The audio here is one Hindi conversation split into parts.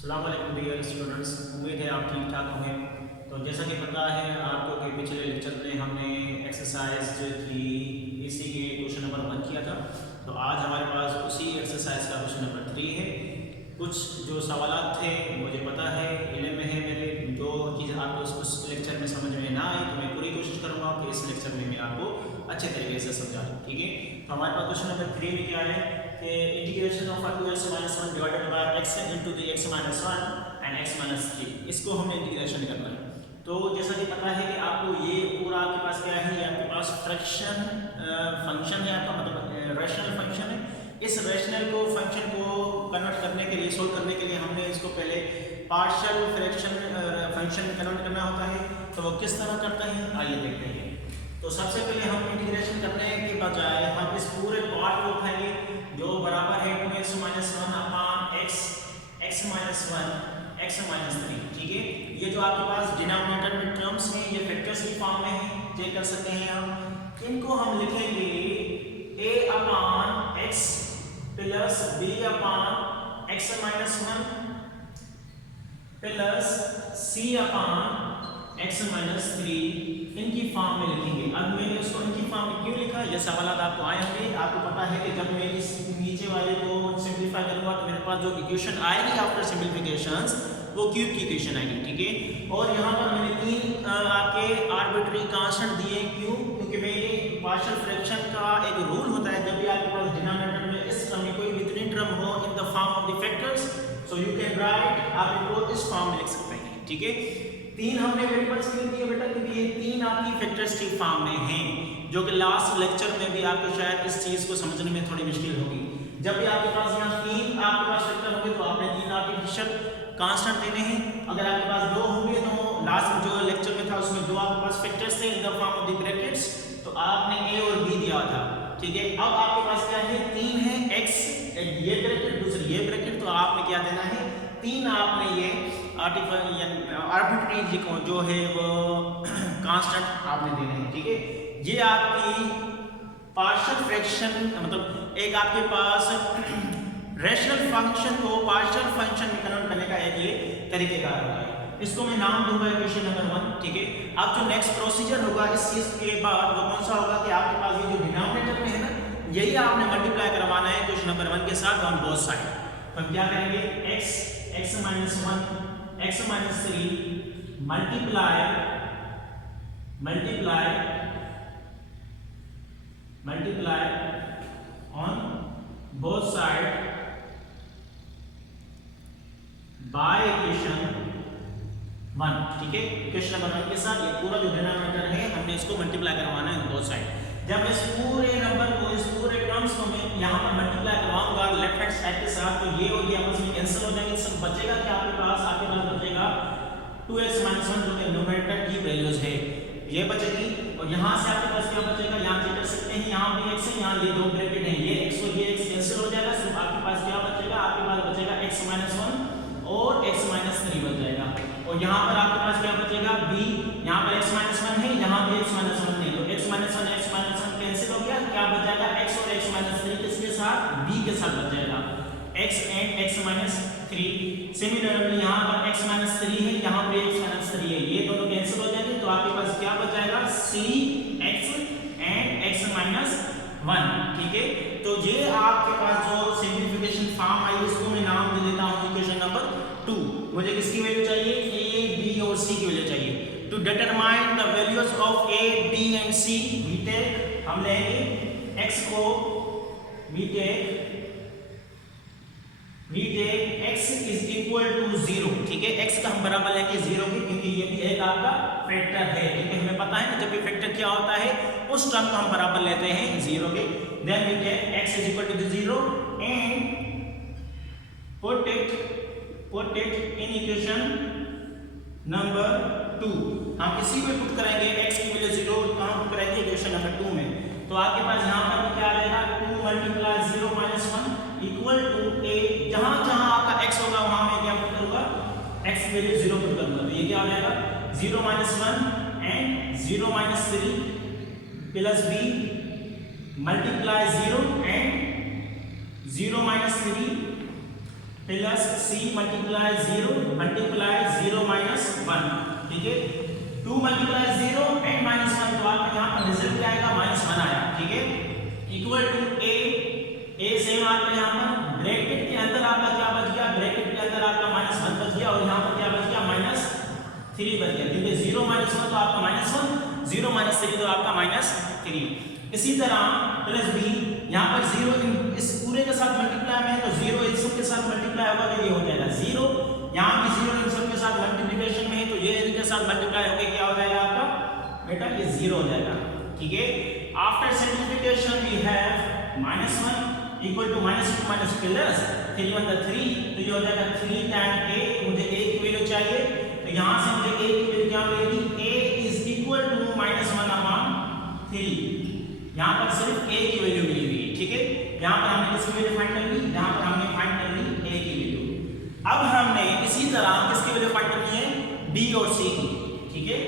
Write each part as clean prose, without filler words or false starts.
अस्सलाम वालेकुम डियर स्टूडेंट्स, उम्मीद है आप ठीक ठाक होंगे। तो जैसा कि पता है आपको कि पिछले लेक्चर में हमने एक्सरसाइज जो थी इसी के क्वेश्चन नंबर 1 किया था। तो आज हमारे पास उसी एक्सरसाइज का क्वेश्चन नंबर 3 है। कुछ जो सवालात थे मुझे पता है, इल्म में है मेरे, जो चीज़ आपको उस लेक्चर में समझ में ना आई तो मैं पूरी कोशिश करूँगा कि इस लेक्चर में मैं आपको अच्छे तरीके से समझा दूँ। ठीक है, तो हमारे पास क्वेश्चन नंबर 3 में क्या है कि integration of 2x - 1 divided by x into the x - 1 and x - 3, इसको हमने इंटीग्रेशन करना है। तो जैसा कि पता है कि आपको ये पूरा आपके पास क्या है, ये आपके पास फ्रैक्शन फंक्शन है, आपका मतलब रैशनल फंक्शन है। इस रैशनल को फंक्शन को कन्वर्ट करने के लिए, सोल्व करने के लिए हमने इसको पहले पार्शियल फ्रैक्शन फंक्शन में कन्वर्ट करना होता है। तो वो किस तरह करता है आइए देखते हैं। तो सबसे पहले हम इंटीग्रेशन करने के बजाय हम इस पूरे पार्ट को उठाएंगे जो बराबर है 2x - 1 अपान x, x - 1 x - 3। ठीक है, ये जो आपके पास डिनोमिनेटर में टर्म्स हैं ये फैक्टर्स की फॉर्म में है, चेक कर सकते हैं हम। इनको हम लिखेंगे a upon x plus b upon x - 1 plus c upon x - 3 इनकी फॉर्म में लिखेंगे। अब मैंने उसको इनकी फॉर्म में क्यों लिखा, ये सवाल आपको आए होंगे। आपको पता है कि जब मैं इस नीचे वाले को सिंप्लीफाई करूंगा तो मेरे पास जो इक्वेशन आएगी आफ्टर सिंप्लीफिकेशंस वो क्यूब की इक्वेशन आएगी। ठीक है, और यहाँ पर मैंने तीन आपके आर्बिट्री कांस्टेंट दिए। क्यों? क्योंकि मेरे पार्शियल फ्रैक्शन का एक रूल होता है, जब भी आपके पास डिनोमिनेटर में इस टर्म में कोई भी तीन टर्म हो in the form of the factors, so you can write, आप इनको इस फॉर्म में लिख सकते हैं। ठीक है, तीन हमने वेरिएबल्स क्यों दिए बेटा, क्योंकि ये तीन आपकी फैक्टर्स की फॉर्म में हैं, जो कि लास्ट लेक्चर में भी आपको शायद इस चीज को समझने में थोड़ी मुश्किल होगी। जब भी आपके पास यहाँ तीन आपके पास फैक्टर होंगे तो आपने तीन आर्टिफिशियल कांस्टेंट देने हैं। अगर आपके पास दो होंगे तो लास्ट जो लेक्चर में था उसमें दो आपके पास फैक्टर्स थे in the form of the brackets, तो आपने ए और बी दिया था। ठीक है, अब आपके पास क्या है, तीन है, x ये ब्रैकेट दूसरी ये ब्रैकेट, तो आपने क्या देना है, तीन आपने ये आर्बिट्री जो है वो कांस्टेंट आपने देने हैं। ठीक है, ये आपकी पार्शियल फ्रैक्शन मतलब एक आपके पास रैशनल फंक्शन को पार्शियल फंक्शन में कन्वर्ट करने का एक ये तरीकेकार होता है। इसको मैं नाम दूंगा इक्वेशन नंबर 1। ठीक है, अब जो नेक्स्ट प्रोसीजर होगा इस चीज के बाद वो कौन सा होगा कि आपके पास ये जो डिनोमिनेटर में है ना, यही आपने मल्टीप्लाई करवाना है क्वेश्चन नंबर 1 के साथ ऑन बोथ साइड। तो हम क्या करेंगे, x - 1 x - 3 multiply on both side by equation 1। ठीक है, इक्वेशन नंबर 1 के साथ ये पूरा जो डिनोमिनेटर है हमने इसको मल्टीप्लाई करवाना है बोथ साइड। जब इस पूरे नंबर को, इस पूरे टर्म्स को मैं यहाँ पर मल्टीप्लाई करवाऊंगा लेफ्ट हैंड साइड के साथ, तो ये और ये आपस में कैंसिल हो जाएंगे। सब बचेगा क्या आपके पास बचेगा 2x - 1 जो कि न्यूमरेटर की वैल्यूज है ये बचेगी, और यहाँ से आपके पास क्या बचेगा, यहाँ चेक कर सकते हैं, यहाँ भी x है, यहाँ ये दो ब्रैकेट है, ये x और ये x कैंसिल हो जाएगा। सिर्फ आपके पास क्या बचेगा, आपके पास बचेगा x - 1 और x - 3 बच जाएगा। और यहाँ पर आपके पास क्या बचेगा, b, यहाँ पर x - 1 है, यहाँ भी x - 1 है, तो x - 1 कैंसिल हो गया, क्या बच जाएगा, x और x - 3 किसके साथ, b के साथ बच जाएगा, x and x - 3। सिमिलरली यहाँ पर x - 3 है, यहाँ पे x - 3 है, ये दोनों कैंसिल हो जाएंगे, तो आपके पास क्या बच जाएगा, cx and x - 1। ठीक है, तो ये आपके पास जो सिंप्लीफिकेशन फॉर्म आई इसको मैं नाम दे देता हूँ इक्वेशन नंबर 2। मुझे किसकी वैल्यू चाहिए, a, b और c की वैल्यू चाहिए। To determine the values of a, b and c, हम लेंगे x को, we take x is equal to 0। ठीक है, x का हम बराबर लेंगे 0 की, क्योंकि ये भी एक आपका फैक्टर है। ठीक है, हमें पता है ना जब भी फैक्टर क्या होता है उस टर्म को हम बराबर लेते हैं 0 के। Then we take x is equal to 0 and put it in equation number 2। हम इसी को पुट करेंगे, x की वैल्यू 0 कहां पुट करेंगे, इक्वेशन नंबर 2 में। तो आपके पास यहाँ पर क्या आ जाएगा, 2 × 0 - 1 इक्वल टू a, जहां जहां आपका x होगा वहां मैं क्या पुट करूंगा, x की वैल्यू 0 पुट करूंगा, तो ये क्या हो जाएगा 0 - 1 and 0 - 3 plus b multiply 0 and 0 - 3 plus c multiply 0 minus 1, ठीक है। 2 मल्टीप्लाई 0 एंड माइनस 1, तो आपका यहाँ पर रिजल्ट क्या आएगा, -1 आया, ठीक है। इक्वल टू ए सेम आपका यहाँ पर ब्रैकेट के अंदर आपका क्या बच गया, ब्रैकेट के अंदर आपका -1 बच गया और यहाँ पर क्या बच गया, -3 बच गया, क्योंकि 0 माइनस 1 तो आपका -1, 0 माइनस 3 तो आपका -3। इसी तरह प्लस बी, यहाँ पर 0 इस पूरे के साथ मल्टीप्लाई में है तो 0 इन सब के साथ मल्टीप्लाई होगा तो ये हो जाएगा 0, यहाँ भी 0 इन सब के साथ मल्टीप्लिकेशन में है तो ये इनके साथ मल्टीप्लाई होकर क्या हो जाएगा आपका बेटा, ये 0 हो जाएगा, ठीक है। After simplification we have -1 equal to -2 minus plus 3 1 3, तो ये हो जाएगा 3 टाइम a, मुझे a की वैल्यू चाहिए तो यहाँ से मुझे a की वैल्यू क्या मिलेगी, a इज इक्वल टू -1/3, यहाँ पर सिर्फ a की वैल्यू मिली हुई है, ठीक है। यहाँ पर हमने किसकी वैल्यू फाइंड कर ली, यहाँ पर हमने फाइंड कर ली a की वैल्यू। अब हमने इसी तरह किसकी वैल्यू फाइंड करनी है, b और c की, ठीक है।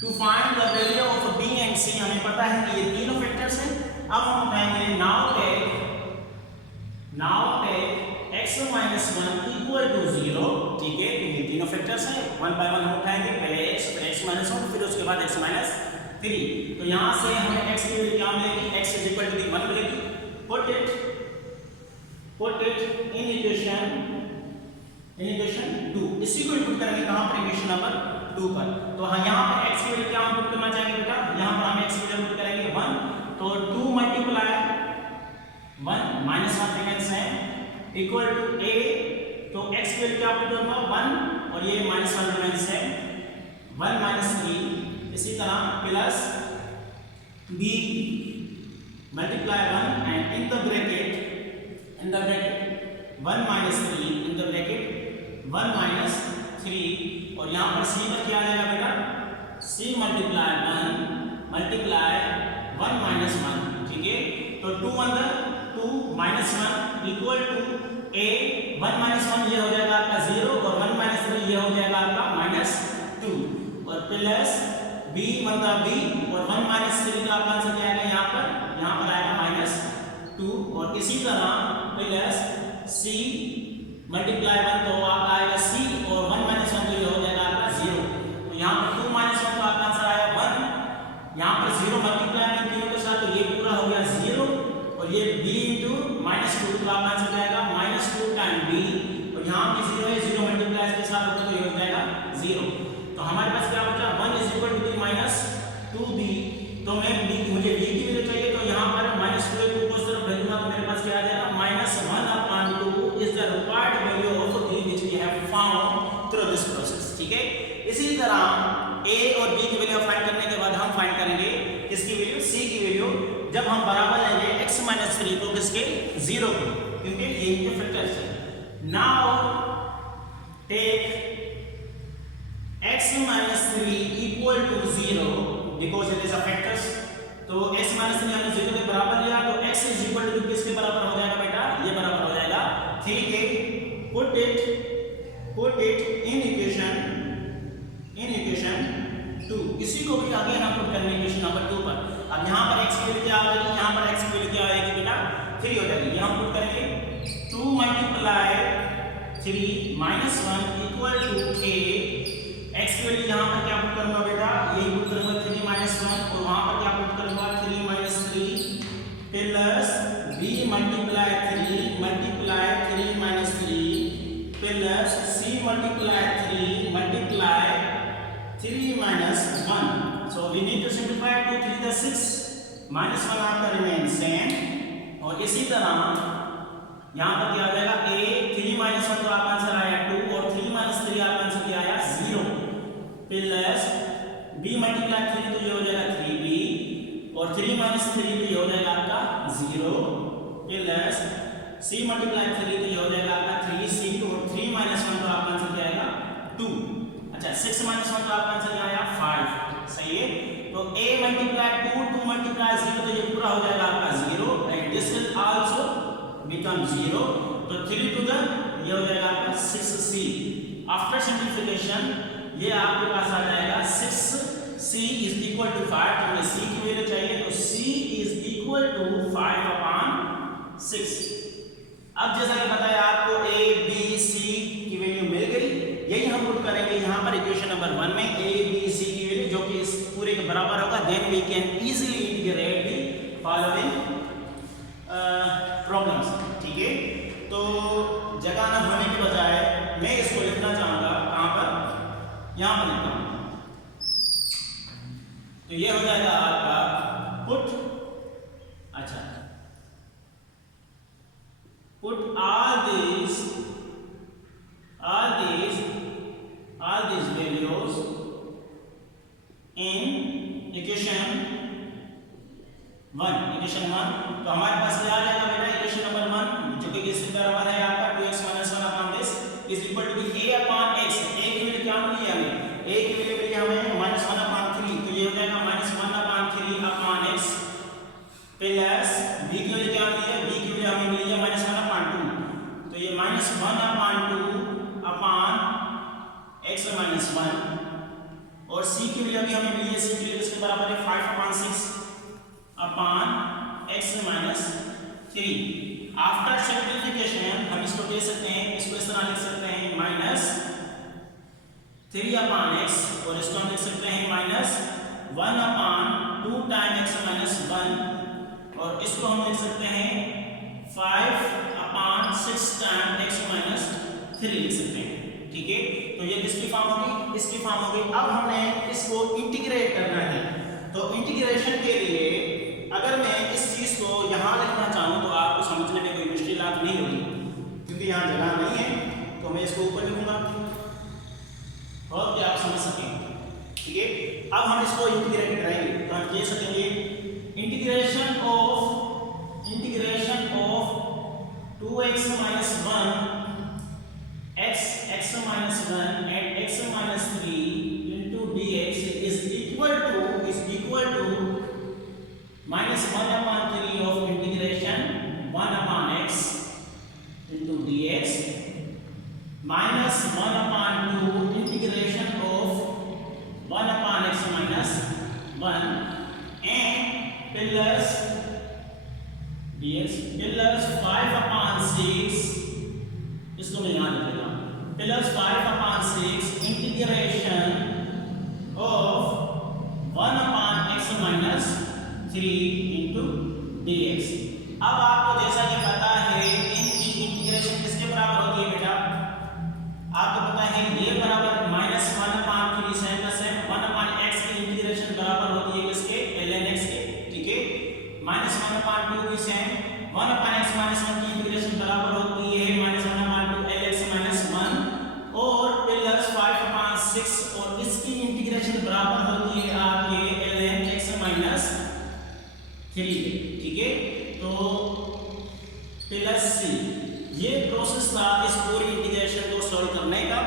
To find the value of b and c, हमें पता है कि ये तीनों फैक्टर्स हैं। अब हम उठाएंगे now take x minus 1 equal to 0, ठीक है, तो ये तीनों फैक्टर्स हैं, 1 बाय 1 हम उठाएंगे, पहले x, फिर x minus 1, फिर उसके बाद x minus 3, तो यहाँ से हमें x की वैल्यू क्या मिलेगी, x is equal to 1 मिलेगी। पुट इट इन इक्वेशन 2, इसी को इनपुट करेंगे कहाँ पर, इक्वेशन नंबर 2 पर। तो हाँ, यहाँ पर x की वैल्यू क्या इनपुट करना चाहेंगे बेटा, यहाँ पर हम x की वैल्यू इनपुट करेंगे 1, तो 2 मल्टीप्लाई 1 माइनस 1 रिमेंस है इक्वल टू a, तो x की वैल्यू क्या पुट होगा 1 और ये -1 रिमेंस है 1 माइनस 3, इसी तरह plus b multiply 1 and in the bracket 1 minus 3 in the bracket 1 minus 3, और यहाँ पर c पर क्या आ जाएगा बेटा, c मल्टीप्लाई 1 माइनस 1, ठीक है। तो 2 अंदर 2 minus 1 equal to a, 1 minus 1 ये हो जाएगा आपका 0 और 1 माइनस 3 ये हो जाएगा आपका -2, और प्लस b मतलब b और 1 माइनस 3 का आपका आंसर क्या आएगा, यहाँ पर आएगा -2, और इसी तरह प्लस c मल्टीप्लाई 1 तो आपका आएगा c और 1 माइनस 1 तो ये हो जाएगा आपका 0, तो यहाँ पर 2 माइनस 1 का आपका आंसर आया 1, यहाँ पर 0 मल्टीप्लाई में तीनों के साथ तो ये पूरा हो गया 0, और ये b इंटू -2 तो आपका आंसर जाएगा -2 टाइम b, और यहाँ भी 0 है, 0 मल्टीप्लाई इसके साथ होगा तो ये हो जाएगा 0, तो हमारे पास क्या बचा 1 इज इक्वल टू -2b, तो मैं मुझे b की वैल्यू चाहिए तो यहाँ पर -2 को उस तरफ भेजूंगा तो मेरे पास क्या आ जाएगा -1/2 is the required value of b which we have found through this process, ठीक है। इसी तरह a और b की वैल्यू फाइंड करने के बाद हम फाइंड करेंगे किसकी वैल्यू, c की वैल्यू, जब हम बराबर लेंगे x minus 3 को किसके, 0 को, क्योंकि ये इनके फैक्टर्स हैं। Now take x minus 3 equal to 0 because it is a factors, तो x minus 3 हमने 0 के बराबर लिया तो x इज इक्वल टू किसके बराबर हो जाएगा बेटा, ये बराबर हो जाएगा 3 के। पुट इट इन इक्वेशन 2, इसी को भी आगे हम पुट करेंगे इक्वेशन नंबर 2 पर। अब यहाँ पर x की वैल्यू क्या आ जाएगी, यहाँ पर x की वैल्यू क्या आएगी बेटा, 3 हो जाएगी, यहाँ पुट करेंगे 2 multiply 3 minus 1 equal to a, x की वैल्यू यहाँ पर क्या पुट करूंगा बेटा, यही पुट करूंगा 3 माइनस 1, और वहाँ पर क्या पुट करूंगा 3 minus 3 plus b multiply 3 minus 3 plus c multiply 3 minus 1, so we need to simplify 2 3 the 6 minus 1 आपका remain same, और इसी तरह यहाँ पर क्या आ जाएगा a 3 minus 1 तो आपका आंसर आया 2 और 3 minus 3 आपका आंसर क्या आया 0 प्लस b मल्टीप्लाई 3 तो ये हो जाएगा 3b और 3 minus 3 तो ये हो जाएगा आपका 0 प्लस c मल्टीप्लाई 3 तो ये हो जाएगा आपका 3c और 3 minus 1 तो आपका आंसर क्या आएगा 2। अच्छा 6 minus 1 तो आपका आंसर क्या आया 5, सही है। तो a मल्टीप्लाई 2 मल्टीप्लाई 0 तो ये पूरा हो जाएगा आपका 0 and this will also become 0, तो 3 टू द ये हो जाएगा आपका 6c। आफ्टर सिंप्लीफिकेशन ये आपके पास आ जाएगा 6c इज इक्वल टू 5, तो हमें c की वैल्यू चाहिए तो c इज इक्वल टू 5/6। अब जैसा कि बताया आपको a b c की वैल्यू मिल गई, यही हम पुट करेंगे यहाँ पर इक्वेशन नंबर 1 में a b c की वैल्यू जो कि इस पूरे के बराबर होगा। Then we can easily integrate the following problems. ठीक है, तो जगह न होने के बजाय मैं इसको लिखना चाहूंगा कहाँ पर, यहाँ पर लिखता हूँ। तो ये हो जाएगा आपका पुट, अच्छा, put all these values in equation 1। तो हमारे पास क्या आ जाएगा बेटा, इक्वेशन नंबर 1 जो कि किसके बराबर है आपका 2x - 1 upon this is equal to a upon x। a की वैल्यू क्या मिली हमें, a की वैल्यू मिली हमें -1 अपॉन 3, तो ये हो जाएगा -1 upon 3 upon x plus b की वैल्यू क्या मिली है, b की वैल्यू हमें मिली है -1 अपॉन 2, तो ये -1 अपॉन 2 अपॉन x - 1, और c की वैल्यू अभी हमें मिली है, c की वैल्यू किसके बराबर है 5 upon 6 upon x - 3। After simplification हम इसको दे सकते हैं, इसको इस तरह लिख सकते हैं -3 अपॉन x, और इसको हम लिख सकते हैं -1 अपॉन 2 टाइम x - 1, और इसको हम लिख सकते हैं 5 अपॉन 6 टाइम x - 3 लिख सकते हैं। ठीक है, तो ये किसकी फॉर्म होगी, इसकी फॉर्म होगी। अब हमें इसको इंटीग्रेट करना है, तो इंटीग्रेशन के लिए अगर मैं इस चीज को यहाँ लिखना चाहूँ तो आपको समझने में कोई मुश्किलात नहीं होगी, क्योंकि यहाँ जगह नहीं है, तो मैं इसको ऊपर लिखूंगा और क्या आप समझ सकेंगे। ठीक है, अब हम इसको इंटीग्रेट करेंगे, तो हम कह सकेंगे integration of 2x - 1 x - 1 and x - 3 into dx is equal to -1 upon 3 of integration 1 upon x into dx minus 1 upon 2 integration of 1 upon x minus 1 and plus dx plus 5 upon 6, इसको मैं यहाँ लिख देता हूँ, plus 5 upon 6 integration of 1 upon x minus 3 into dx। अब आपको जैसा कि पता है इनकी इंटीग्रेशन किसके बराबर होती है बेटा, आपको पता है ये बराबर -1 upon 3 same plus 1 upon x की इंटीग्रेशन बराबर होती है किसके, ln x के। ठीक है, -1 upon 2 की सेम 1 upon x minus 1 की इंटीग्रेशन बराबर होती है -1 upon 2 lx minus 1 और प्लस 5 upon 6, और इसकी इंटीग्रेशन बराबर होती है आपके ln x minus 3। ठीक है, तो प्लस c, ये प्रोसेस था इस पूरी इंटीग्रेशन को सॉल्व करने का।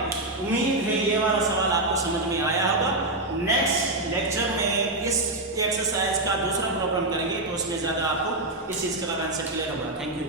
उम्मीद है ये वाला सवाल आपको समझ में आया होगा। नेक्स्ट लेक्चर में इस एक्सरसाइज का दूसरा प्रॉब्लम करेंगे, तो उसमें ज़्यादा आपको इस चीज़ का कंसेप्ट क्लियर होगा। Thank you.